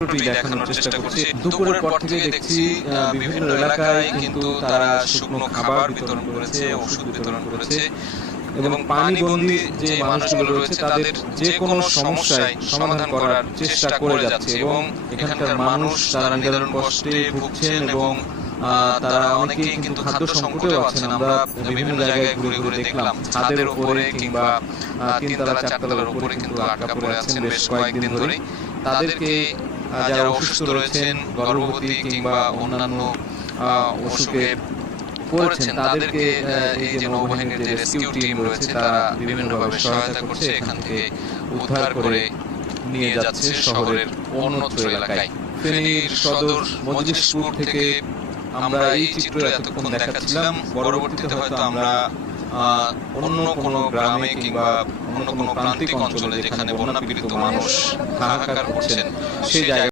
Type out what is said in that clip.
দেখানোর চেষ্টা করছি। দুপুরের পর থেকে দেখছি বিভিন্ন এলাকায় কিন্তু তারা শুকনো খাবার বিতরণ করেছে, ওষুধ বিতরণ করেছে এবং পানিবন্দী যে মানুষগুলো রয়েছে তাদের যে কোনো সমস্যায় সমাধান করার চেষ্টা করে যাচ্ছে এবং এখানকার মানুষ তারা নিদারুণ কষ্টে ভুগছেন এবং তারা অনেকেই কিন্তু খাদ্য সংকটেও আছেন। আমরা বিভিন্ন জায়গায় ঘুরে ঘুরে দেখলাম ছাদের উপরে কিংবা তিনতলা চারতলার উপরে কিন্তু আটকা পড়ে আছেন বেশ কয়েকদিন ধরে। তাদেরকে যারা অসুস্থ রয়েছেন, গর্ভবতী কিংবা অন্যান্য অসুখে পড়েছেন, তাদেরকে এই যে নৌবাহিনীর যে রেস্কিউ টিম রয়েছে তারা বিভিন্নভাবে সহায়তা করছে, এখান থেকে উদ্ধার করে নিয়ে যাচ্ছে শহরের অন্যত্র এলাকায়। ফেনীর সদর মজলিশপুর থেকে আমরা এই চিত্র এতক্ষণ দেখাচ্ছিলাম। পরবর্তীতে হয়তো আমরা অন্য কোনো গ্রামে কিংবা অন্য কোনো প্রান্তিক অঞ্চলে যেখানে বন্যা পীড়িত মানুষ হাহাকার করছেন সেই জায়গা